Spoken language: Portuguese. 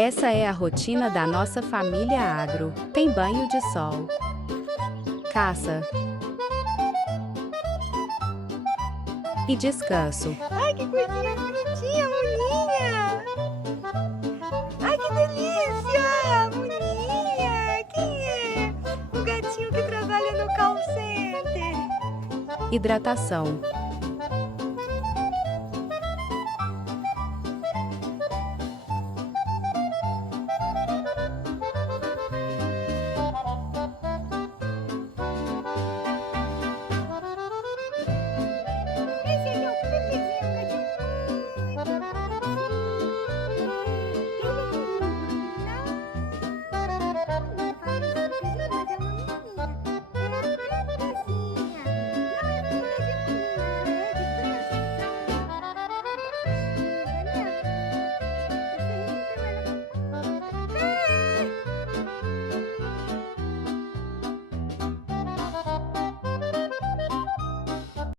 Essa é a rotina da nossa família agro. Tem banho de sol, caça e descanso. Ai, que coisinha bonitinha, Muninha! Ai, que delícia! Muninha! Quem é? O gatinho que trabalha no call center. Hidratação.